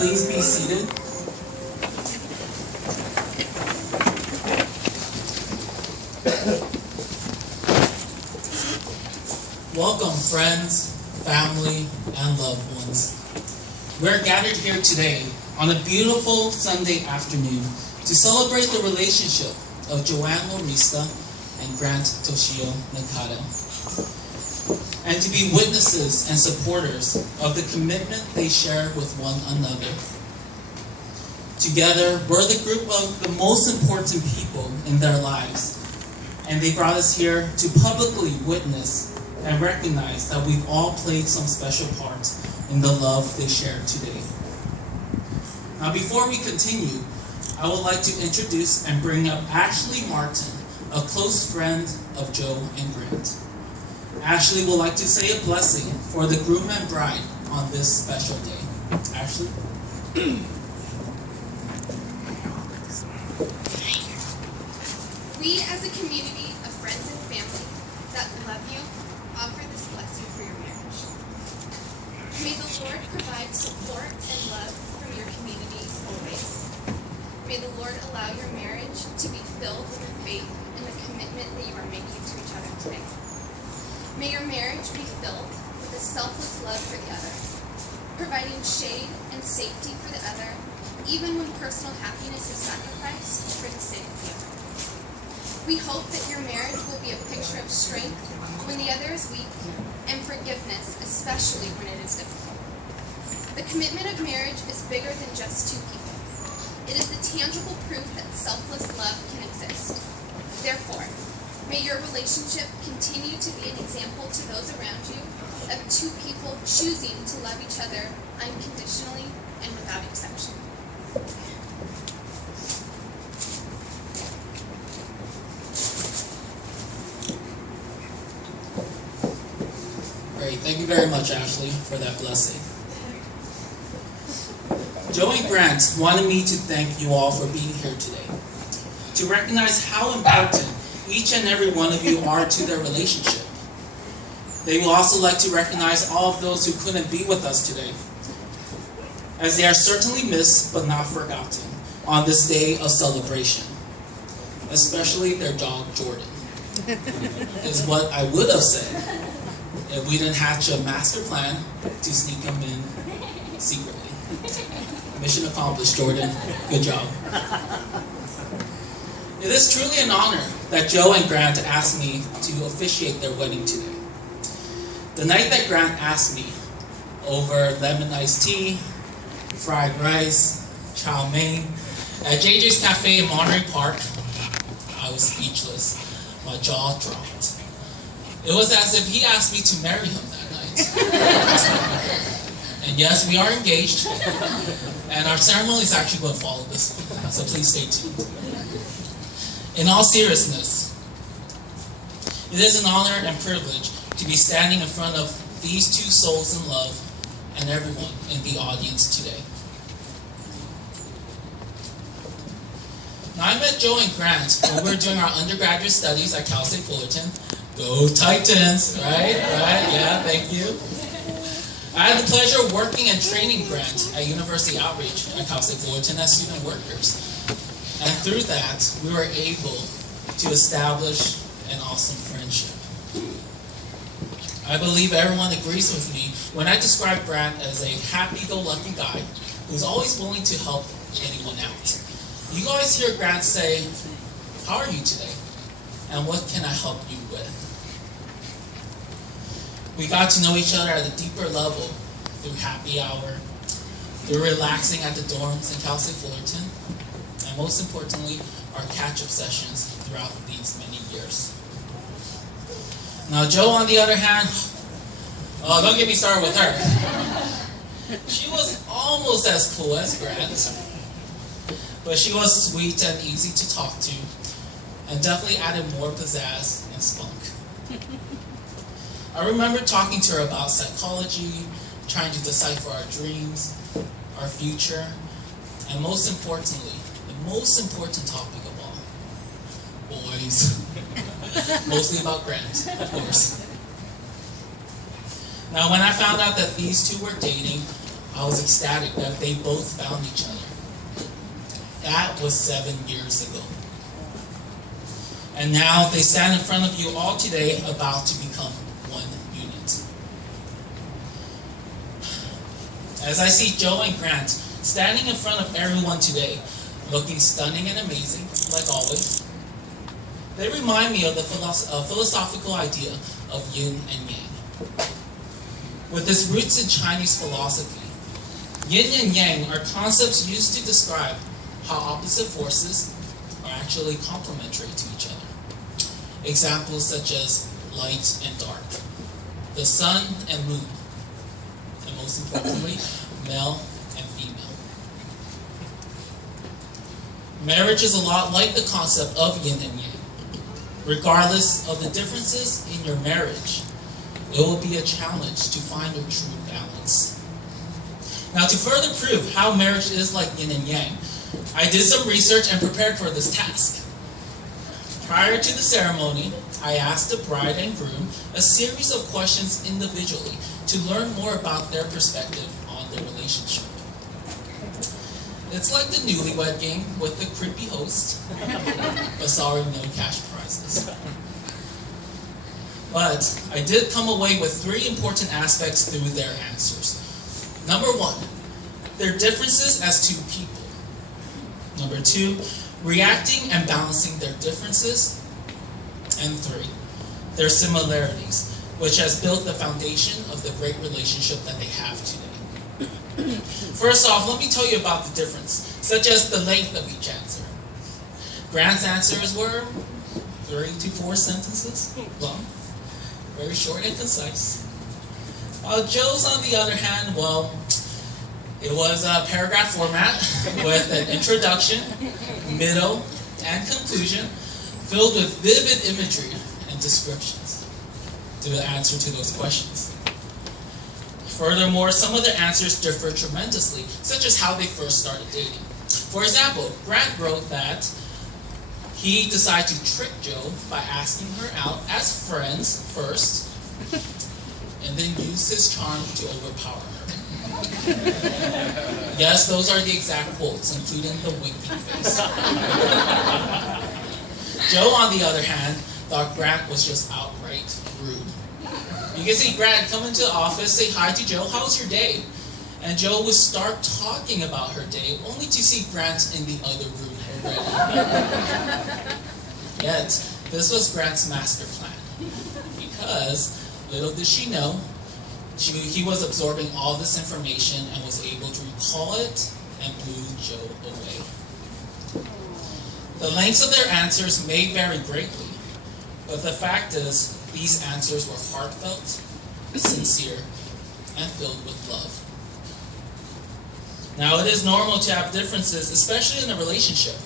Please be seated. Welcome, friends, family, and loved ones. We're gathered here today on a beautiful Sunday afternoon to celebrate the relationship of Joanne Lorista and Grant Toshio Nakata, and to be witnesses and supporters of the commitment they share with one another. Together, we're the group of the most important people in their lives, and they brought us here to publicly witness and recognize that we've all played some special part in the love they share today. Now, before we continue, I would like to introduce and bring up Ashley Martin, a close friend of Joe and Grant. Ashley would like to say a blessing for the groom and bride on this special day. Ashley? We, as a community of friends and family that love you, offer this blessing for your marriage. May the Lord provide support and love from your community always. May the Lord allow your marriage to be filled with the faith and the commitment that you are making to each other today. May your marriage be filled with a selfless love for the other, providing shade and safety for the other, even when personal happiness is sacrificed for the sake of the other. We hope that your marriage will be a picture of strength when the other is weak, and forgiveness, especially when it is difficult. The commitment of marriage is bigger than just two people. It is the tangible proof that selfless love can exist. Therefore, may your relationship continue to be an example to those around you of two people choosing to love each other unconditionally and without exception. Great. Thank you very much, Ashley, for that blessing. Joe and Grant wanted me to thank you all for being here today, to recognize how important each and every one of you are to their relationship. They will also like to recognize all of those who couldn't be with us today, as they are certainly missed but not forgotten on this day of celebration, especially their dog, Jordan, is what I would have said if we didn't hatch a master plan to sneak him in secretly. Mission accomplished, Jordan. Good job. It is truly an honor that Joe and Grant asked me to officiate their wedding today. The night that Grant asked me over lemon iced tea, fried rice, chow mein, at JJ's Cafe in Monterey Park, I was speechless. My jaw dropped. It was as if he asked me to marry him that night. And yes, we are engaged, and our ceremony is actually going to follow this, so please stay tuned. In all seriousness, it is an honor and privilege to be standing in front of these two souls in love and everyone in the audience today. Now, I met Joe and Grant when we were doing our undergraduate studies at Cal State Fullerton. Go Titans, right? Yeah, thank you. I had the pleasure of working and training Grant at University Outreach at Cal State Fullerton as student workers. And through that, we were able to establish an awesome friendship. I believe everyone agrees with me when I describe Grant as a happy-go-lucky guy who's always willing to help anyone out. You always hear Grant say, "How are you today? And what can I help you with?" We got to know each other at a deeper level through happy hour, through relaxing at the dorms in Cal State Fullerton, and most importantly, our catch-up sessions throughout these many years. Now, Joe, on the other hand, oh, don't get me started with her. She was almost as cool as Grant, but she was sweet and easy to talk to, and definitely added more pizzazz and spunk. I remember talking to her about psychology, trying to decipher our dreams, our future, and most importantly, the most important topic of all, boys. Mostly about Grant, of course. Now, when I found out that these two were dating, I was ecstatic that they both found each other. That was 7 years ago. And now they stand in front of you all today about to become one unit. As I see Joe and Grant standing in front of everyone today, looking stunning and amazing, like always, they remind me of the philosophical idea of yin and yang. With its roots in Chinese philosophy, yin and yang are concepts used to describe how opposite forces are actually complementary to each other. Examples such as light and dark, the sun and moon, and most importantly, male and female. Marriage is a lot like the concept of yin and yang. Regardless of the differences in your marriage, it will be a challenge to find a true balance. Now, to further prove how marriage is like yin and yang, I did some research and prepared for this task. Prior to the ceremony, I asked the bride and groom a series of questions individually to learn more about their perspective on their relationship. It's like the newlywed game with the creepy host, but sorry, no cash prizes. But I did come away with 3 important aspects through their answers. Number 1, their differences as 2 people. Number 2, reacting and balancing their differences. And 3, their similarities, which has built the foundation of the great relationship that they have today. First off, let me tell you about the difference, such as the length of each answer. Grant's answers were 3 to 4 sentences long, very short and concise. Joe's, on the other hand, well, it was a paragraph format with an introduction, middle, and conclusion filled with vivid imagery and descriptions to answer to those questions. Furthermore, some of the answers differ tremendously, such as how they first started dating. For example, Grant wrote that he decided to trick Joe by asking her out as friends first, and then use his charm to overpower her. Yes, those are the exact quotes, including the winking face. Joe, on the other hand, thought Grant was just outright rude. You can see Grant come into the office, say hi to Joe, how's your day? And Joe would start talking about her day, only to see Grant in the other room already. Yet, this was Grant's master plan, because little did she know, he was absorbing all this information and was able to recall it and blew Joe away. The lengths of their answers may vary greatly, but the fact is, these answers were heartfelt, sincere, and filled with love. Now, it is normal to have differences, especially in a relationship.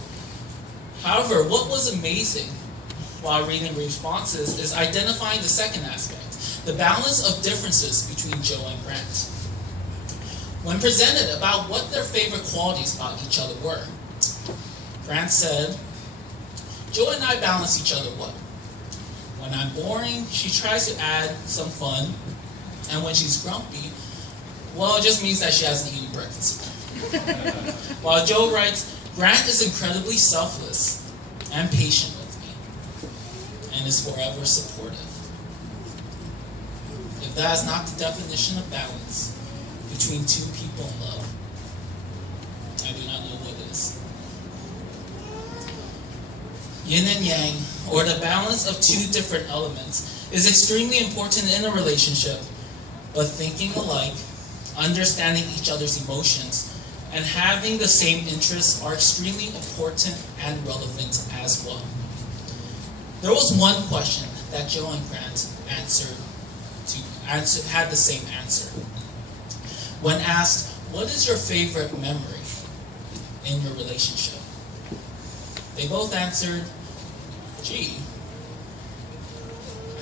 However, what was amazing while reading responses is identifying the second aspect, the balance of differences between Joe and Grant. When presented about what their favorite qualities about each other were, Grant said, Joe and I balance each other well. When I'm boring, she tries to add some fun, and when she's grumpy, well, it just means that she hasn't eaten breakfast. While Joe writes, Grant is incredibly selfless and patient with me, and is forever supportive. If that is not the definition of balance between 2 people in love, I do not know what is. Yin and yang, or the balance of 2 different elements, is extremely important in a relationship, but thinking alike, understanding each other's emotions, and having the same interests are extremely important and relevant as well. There was one question that Joe and Grant had the same answer. When asked, what is your favorite memory in your relationship? They both answered, gee,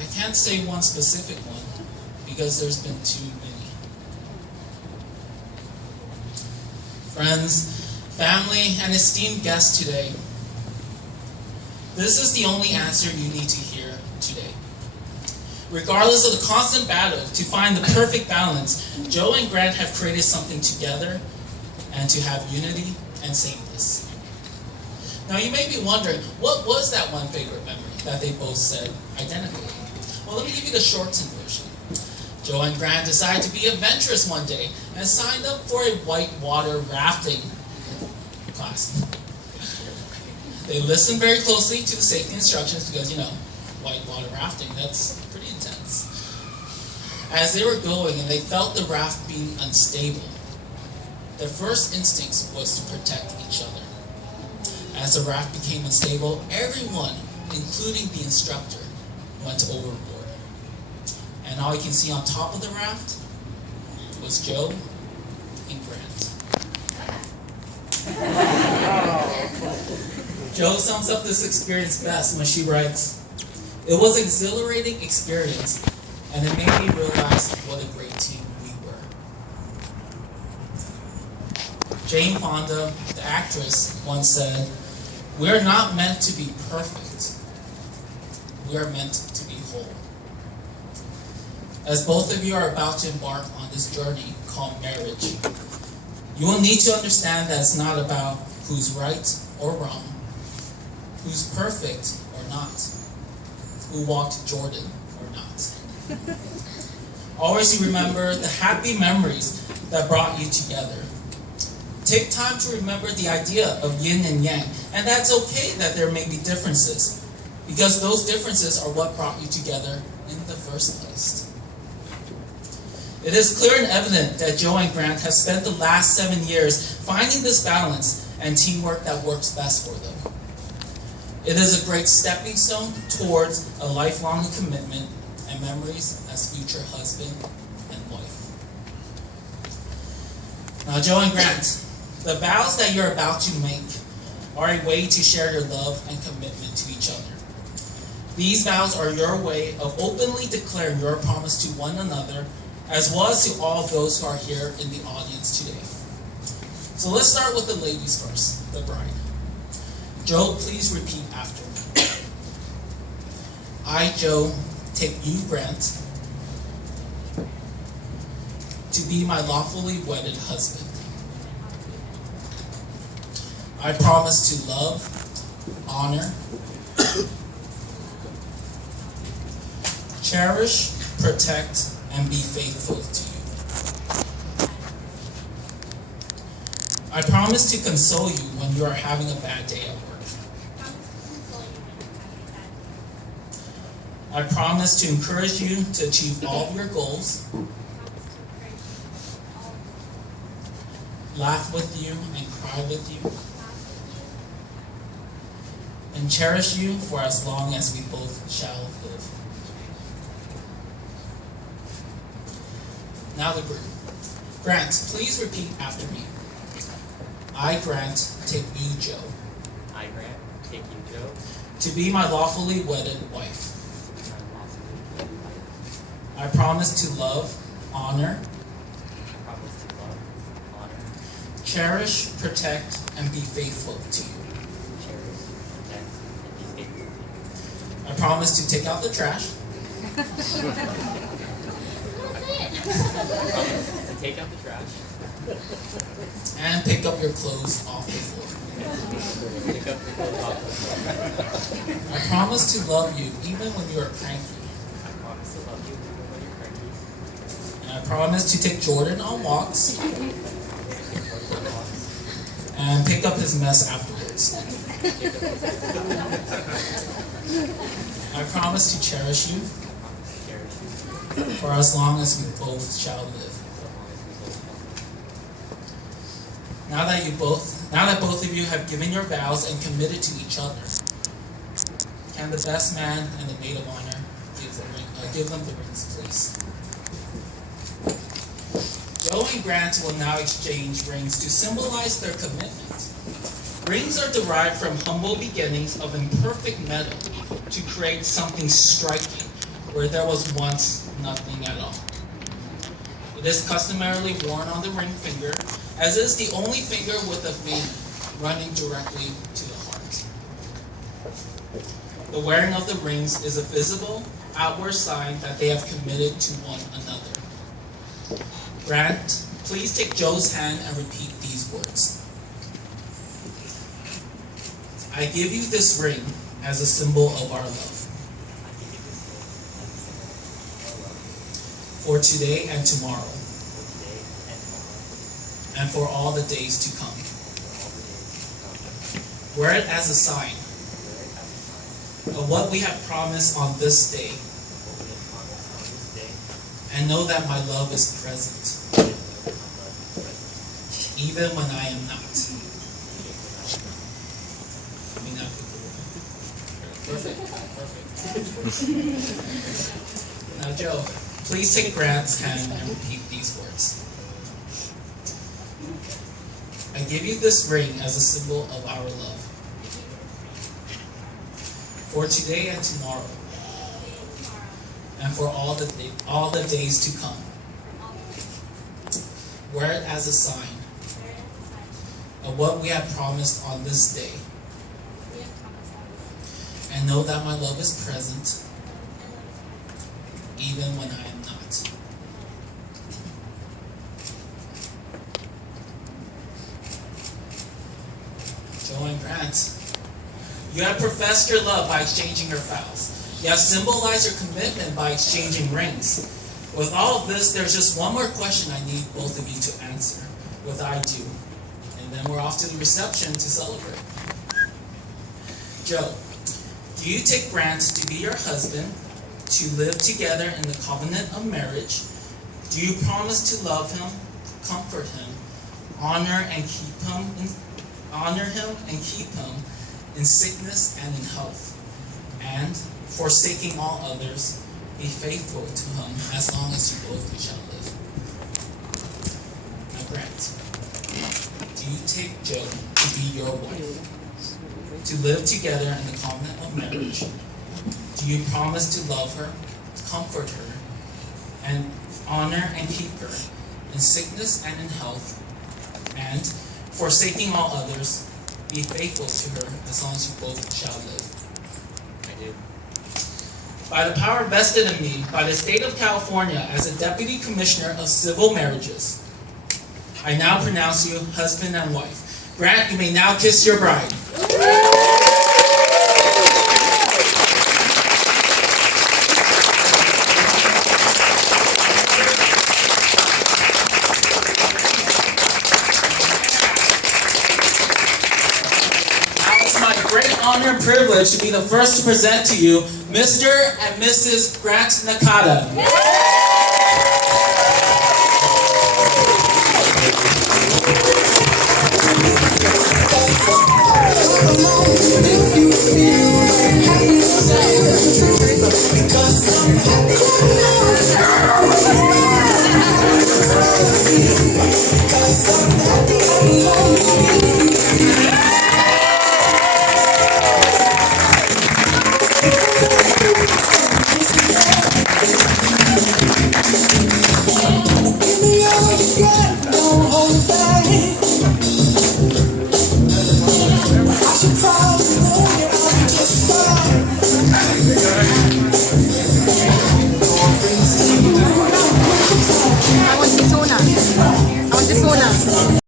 I can't say one specific one because there's been too many. Friends, family, and esteemed guests today, this is the only answer you need to hear today. Regardless of the constant battle to find the perfect balance, Joe and Grant have created something together and to have unity and sameness. Now you may be wondering, what was that one favorite memory that they both said identically? Well, let me give you the shortened version. Joe and Grant decided to be adventurous one day and signed up for a whitewater rafting class. They listened very closely to the safety instructions because, whitewater rafting, that's pretty intense. As they were going and they felt the raft being unstable, their first instinct was to protect each other. As the raft became unstable, everyone, including the instructor, went overboard. And all you can see on top of the raft was Joe and Grant. Joe sums up this experience best when she writes, "It was an exhilarating experience, and it made me realize what a great team we were." Jane Fonda, the actress, once said, "We are not meant to be perfect. We are meant to be whole." As both of you are about to embark on this journey called marriage, you will need to understand that it's not about who's right or wrong, who's perfect or not, who walked Jordan or not. Always remember the happy memories that brought you together. Take time to remember the idea of yin and yang, and that's okay that there may be differences, because those differences are what brought you together in the first place. It is clear and evident that Joe and Grant have spent the last 7 years finding this balance and teamwork that works best for them. It is a great stepping stone towards a lifelong commitment and memories as future husband and wife. Now, Joe and Grant, the vows that you're about to make are a way to share your love and commitment to each other. These vows are your way of openly declaring your promise to one another, as well as to all of those who are here in the audience today. So let's start with the ladies first, the bride. Joe, please repeat after me. I, Joe, take you, Grant, to be my lawfully wedded husband. I promise to love, honor, cherish, protect, and be faithful to you. I promise to console you when you are having a bad day at work. I promise to encourage you to achieve all of your goals, laugh with you and cry with you, and cherish you for as long as we both shall live. Now the group. Grant, please repeat after me. I, Grant, take you, Joe. I, Grant, take you, Joe. To be my lawfully wedded wife. I promise to love, honor, cherish, protect, and be faithful to you. I promise to take out the trash. To take out the trash. And pick up your clothes off the floor. Pick up your clothes off the floor. I promise to love you even when you are cranky. I promise to love you even when you're cranky. And I promise to take Jordan on walks. And pick up his mess afterwards. I promise to cherish you for as long as we both shall live. Now that both of you have given your vows and committed to each other, can the best man and the maid of honor give them the rings, please? Joe and Grant will now exchange rings to symbolize their commitment. Rings are derived from humble beginnings of imperfect metal to create something striking where there was once nothing at all. It is customarily worn on the ring finger, as it is the only finger with a vein running directly to the heart. The wearing of the rings is a visible outward sign that they have committed to one another. Grant, please take Joe's hand and repeat these words. I give you this ring as a symbol of our love. For today and tomorrow, and for all the days to come. Wear it as a sign of what we have promised on this day, and know that my love is present, even when I am not. Let me not pick the woman. Perfect. Now, Joe, please take Grant's hand and repeat these words. I give you this ring as a symbol of our love. For today and tomorrow, and for all the days to come. Wear it as a sign of what we have promised on this day, and know that my love is present, even when I am not. Joe and Grant, you have professed your love by exchanging your vows. You have symbolized your commitment by exchanging rings. With all of this, there's just one more question I need both of you to answer with I do. And then we're off to the reception to celebrate. Joe, do you take Grant to be your husband, to live together in the covenant of marriage? Do you promise to love him, comfort him, honor him and keep him in sickness and in health, and, forsaking all others, be faithful to him as long as you both shall live? Now, Grant, do you take Joe to be your wife, to live together in the covenant of marriage? Do you promise to love her, comfort her, and honor and keep her in sickness and in health, and, forsaking all others, be faithful to her as long as you both shall live? I do. By the power vested in me by the state of California as a Deputy Commissioner of Civil Marriages, I now pronounce you husband and wife. Grant, you may now kiss your bride. Great honor and privilege to be the first to present to you Mr. and Mrs. Grant Nakata.